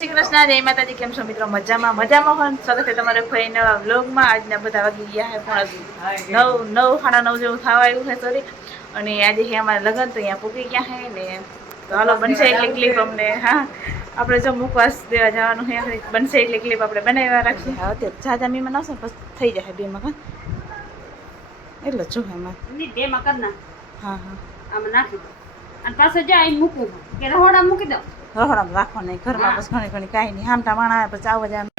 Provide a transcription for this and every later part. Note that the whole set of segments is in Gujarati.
શ્રી કૃષ્ણ, જય માતાજી. કેમ છો મિત્રો? મજામાં હોય. સ્વાગત છે તમારે ફરી નવા વ્લોગમાં. આજના બધા વાગી ગયા છે પણ 9:30 જેવું થવા આવ્યું છે સોરી. અને આજે છે અમારા લગ્ન, તો અહીંયા પૂકી ગયા છે ને તો હાલો બનશે એટલે ક્લિપ અમને આપણે જો મુખવાસ દેવા જવાનું છે, બનશે એટલે ક્લિપ આપણે બનાવ્યા રાખીએ. હા, અત્યારે જાજા મીમાં આવશે ને પછી થઈ જાય બેમાં. એટલે જો એમાં બેમાં કર ના. હા આમાં નાખી દો અને પાછો જાય મૂકવું કે રહોડા મૂકી દો. રહોડામાં રાખો નહીં, ઘરમાં બસ ઘણી કાંઈ નહીં. હામટા માણા આવે પછી આવવા જવાનું.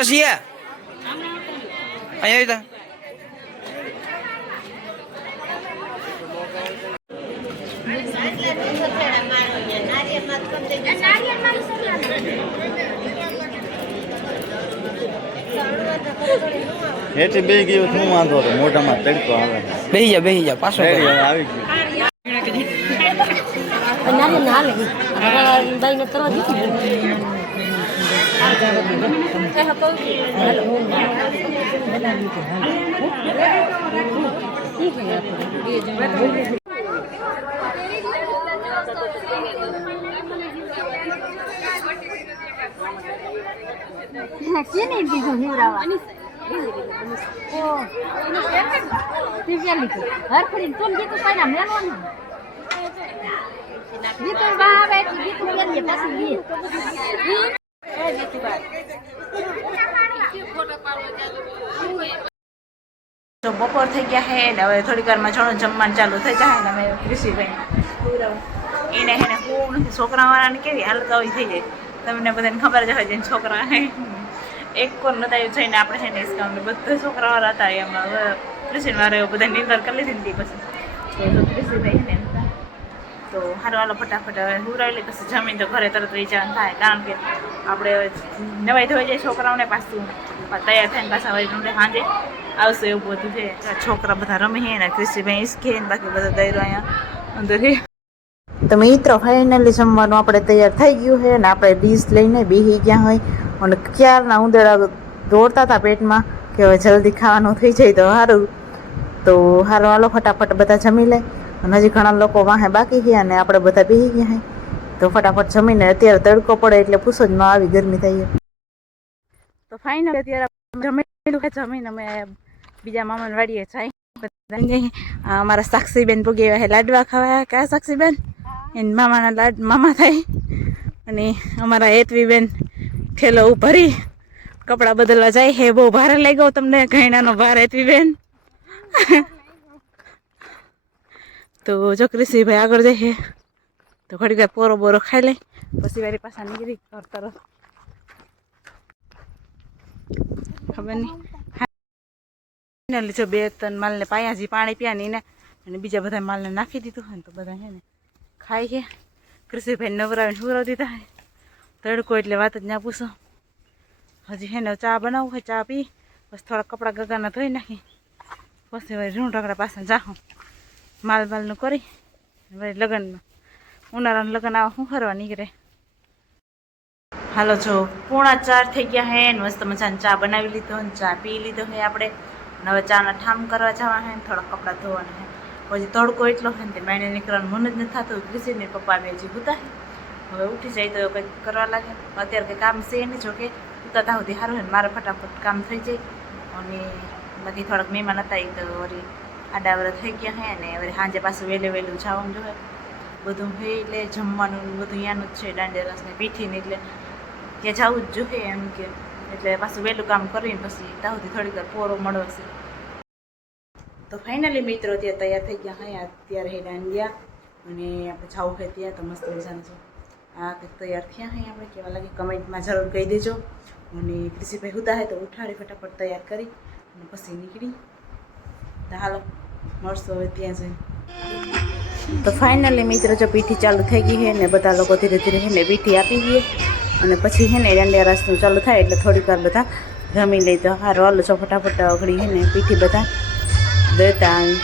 રશિયા અહીંયા હેઠે બે ગયો શું વાંધો હતો? મોઢામાં તડકો આવે. બેહી જા પાછો આવી ગયું. તો બપોર થઈ ગયા છે ને હવે થોડીક વારમાં જમવાનું ચાલુ થઈ જાય ને અમે કૃષિભાઈ એને હે ને હું નથી છોકરાવાળાને કેવી હાલત આવી થઈ જાય. તમને બધાને ખબર જ હોય છોકરા એક કોર નતા જઈને આપણે છે ને ઇસ્કાઉન્ટ બધા છોકરાવાળા હતા એમાં હવે કૃષિવાળા એવું બધા નિર્ધાર કરી લીધી ને પછી તો કૃષિભાઈ ને તો સારું હાલો ફટાફટ હવે હુરાવેલી પછી જમીન તો ઘરે તરત રહી જવાનું થાય, કારણ કે આપણે નવાઈ ધોઈ જાય છોકરાઓને પાછું તૈયાર થઈને પાછા વળી સાંજે આવશે એવું બધું છે. છોકરા બધા રમે છે ને કૃષિભાઈ ઈસકે ને બાકી બધા દૈરો અહીંયા અંદર છે. તો મિત્રો ફાઇનલી જમવાનું આપણે તૈયાર થઈ ગયું છે ને આપણે ડીશ લઈને બેસી ગયા હોય અને ક્યારના ઉંદરડા દોડતા હતા પેટમાં કે હવે જલ્દી ખાવાનું થઈ જાય તો સારું. તો સારું હાલો ફટાફટ બધા જમી લે અને હજી ઘણા લોકો વાહે બાકી છે અને આપણે બધા બેસી ગયા છે તો ફટાફટ જમીને અત્યારે તડકો પડે એટલે પૂછો જ ન આવી ગરમી થઈ. તો ફાઇનલ અત્યારે જમીને અમે બીજા મામાને વાડીએ જાય. અમારા સાક્ષીબેન પૂગી આવ્યા છે લાડવા ખાવા. ક્યાં સાક્ષીબેન? એને મામાના મામા થાય. અને અમારા હેતવીબેન ઠેલો ભરી કપડાં બદલવા જાય છે. બહુ ભારે લાગ્યો તમને ઘણાનો ભાર હેતવીબેન? તો જો કૃષિભાઈ આગળ જાય તો ઘડી વાર પોરો બોરો ખાઈ લે પછી વારી પાછા નીકળી ઘર તરફ. ખબર નહીં જો 2-3 માલને પાયાજી પાણી પીયા ને અને બીજા બધા માલને નાખી દીધું હોય ને તો બધા છે ને ખાઈ છે. કૃષિભાઈ નવરાવીને હુરાવી દીધા છે. તડકો એટલે વાત જ ના પૂછો. હજી છે ને ચા બનાવવું હોય, ચા પી બસ થોડા કપડાં ગગાના ધોઈ નાખી પછી વળી રૂણ ઢગડા પાછા જાઉં માલનું કરી વળી લગ્નમાં ઉનાળાનું લગ્ન આવા શું ફરવા નીકળે. હાલો જો 3:45 થઈ ગયા હે ને મસ્ત મજાનો ચા બનાવી લીધો ને ચા પી લીધો હે આપણે. હવે ચાના ઠામ કરવા જવા હે ને થોડા કપડાં ધોવાના હે. પછી તડકો એટલો હે ને તે બાયણે નીકળવાનું મન જ નથી થતું. કૃષિને પપ્પા બે હજી હુતા હે, હવે ઉઠી જાય તો કંઈક કરવા લાગે. અત્યારે કંઈ કામ છે નહીં, જો કે ઉતાતા સુધી સારું હે ને મારે ફટાફટ કામ થઈ જાય. અને બાકી થોડાક મહેમાન હતા એ તો વળી આડાવડા થઈ ગયા હે ને વળી સાંજે પાછું વહેલું જવાનું જોઈએ. બધું હે એટલે જમવાનું બધું અહીંયાનું જ છે, દાંડિયા રસ ને પીઠીને એટલે ત્યાં જવું જ જોઈએ એમ કે એટલે પાછું વહેલું કામ કરીને પછી તાવથી થોડીક વાર પોરો મળવાશે. તો ફાઇનલી મિત્રો ત્યાં તૈયાર થઈ ગયા હા. અત્યારે હે દાંડિયા અને આપણે જવું હોય ત્યાં તો મસ્ત મજાનું છે. આ કંઈક તૈયાર થયા હોય આપણે કેવા લાગે કમેન્ટમાં જરૂર કહી દેજો. અને કૃષિભાઈ હુતા હોય તો ઉઠાડી ફટાફટ તૈયાર કરી અને પછી નીકળી. તો હાલો મળશો હવે ત્યાં જઈને. તો ફાઇનલી મિત્રો જો પીઠી ચાલુ થઈ ગઈ છે ને બધા લોકો ધીરે ધીરે ને પીઠી આપી દઈએ. અને પછી હે ને દાંડિયા રાસનું ચાલુ થાય એટલે થોડીક વાર બધા જમી લઈ. તો હારો હાલો છો ફટાફટ ઘડી હે ને પીઠી બધા દેતા આવી.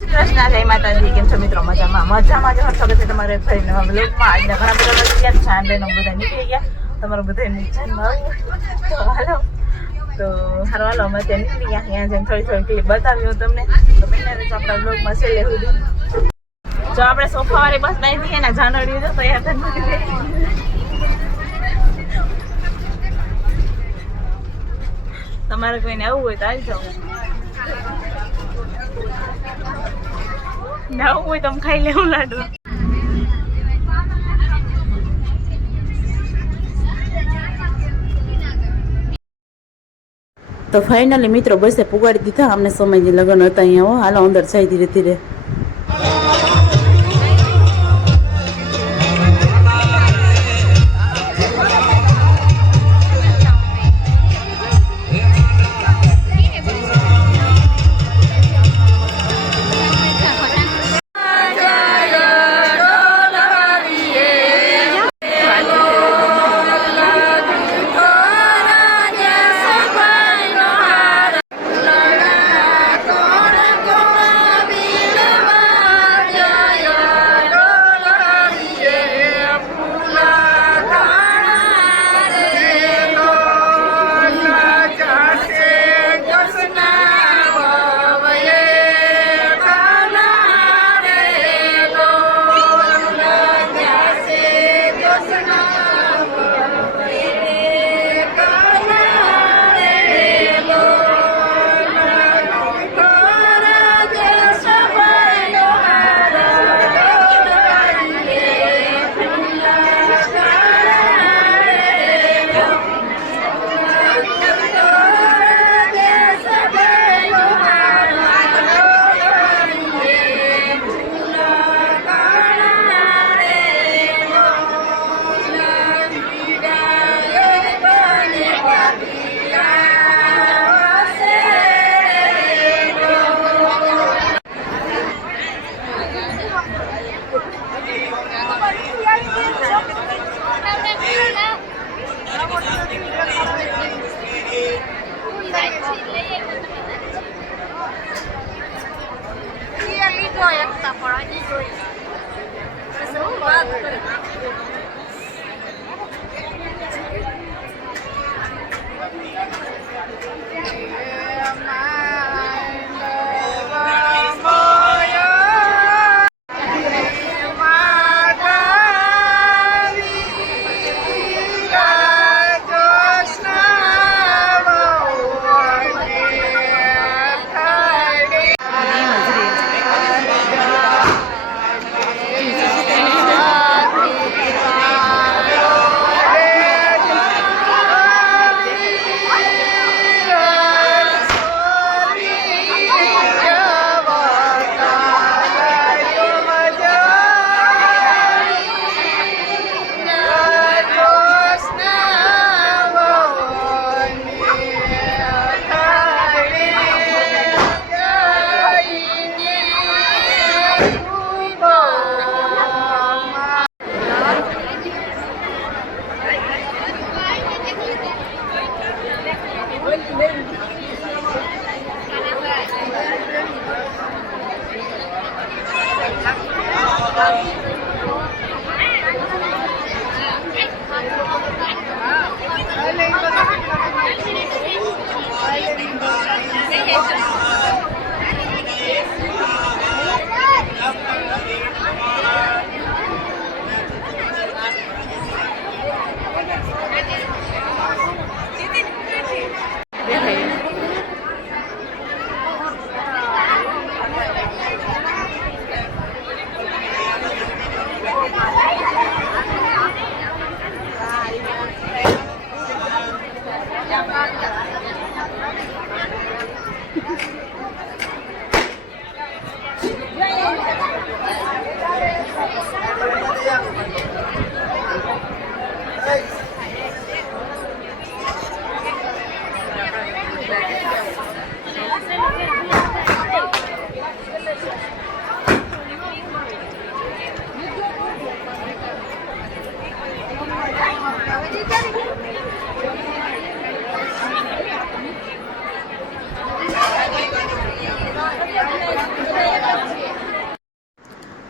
કૃષ્ણ, જય માતાજી. કેમ છો મિત્રો? મજામાં જ સ્વાગત છે તમારે ફરી નવા બ્લોગમાં. આજના ઘણા બધા લોકો ગયા ચાંદે બધા નીકળી ગયા. તમારું બધા નુકસાનમાં તો હાલો તો હારો હાલો અમે ત્યાં નીકળી ગયા. અહીંયા જઈને થોડી ક્લિપ બતાવ્યું તમને. તો પહેલાં આપણા બ્લોગમાં છેલ્લે સુધી જો આપણે સોફાવાળી બસ બાંધી ને જાનવડી તો તૈયાર થઈ તમારે કોઈને આવવું હોય તો આવી જાઓ. ના હોય તો ખાઈ લેવું લાડુ. તો ફાઇનલી મિત્રો બસે પુગાડી દીધા અમને. સમયની લગ્ન હતા અહીંયા. હાલો અંદર જાય ધીરે ધીરે.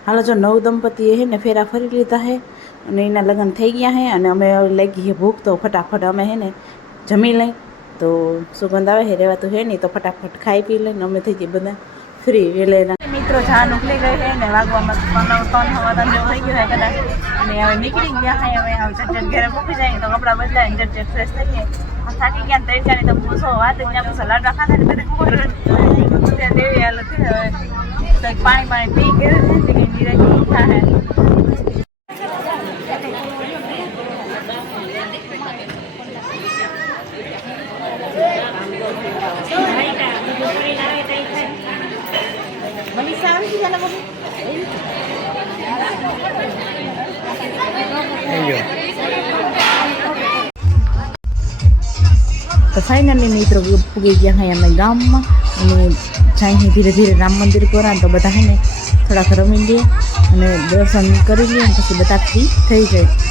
હાલો જો નવ દંપતીએ હે ને ફેરા ફરી લીધા હે અને એના લગ્ન થઈ ગયા હે અને અમે હવે લાગી હે ભૂખ તો ફટાફટ અમે હે ને જમી લઈ તો સુગંધ આવે હે રહેવાતું હે નહીં તો ફટાફટ ખાઈ પી લઈને અમે થઈ જઈએ બધા ફ્રી એટલે મિત્રો જાન ઉકલી ગઈ હે ને વાગવામાં 3 જેવું થઈ ગયું હે કદાચ અને હવે નીકળી ગયા હે હવે ઝટઝટ ઘરે મૂકી જાય તો કપડાં બદલાય ઝટઝટ ફ્રેશ થઈએ થાકી ગયા તરીકાની તો પૂછો વાત ત્યાં પૂછો લાડવા ખાતા ને બધા ખબર ત્યાં દેવી હાલત છે હવે તો પાણી પી ઘરે કે નીરજ થાય તો ફાઇનલી મિત્રો પૂગી ગયા હે અમે ગામમાં અને જાય ધીરે ધીરે રામ મંદિર કોરા તો બધા હે ને થોડાક રમી લઈએ અને દર્શન કરી લઈએ અને પછી બધા ફ્રી થઈ જાય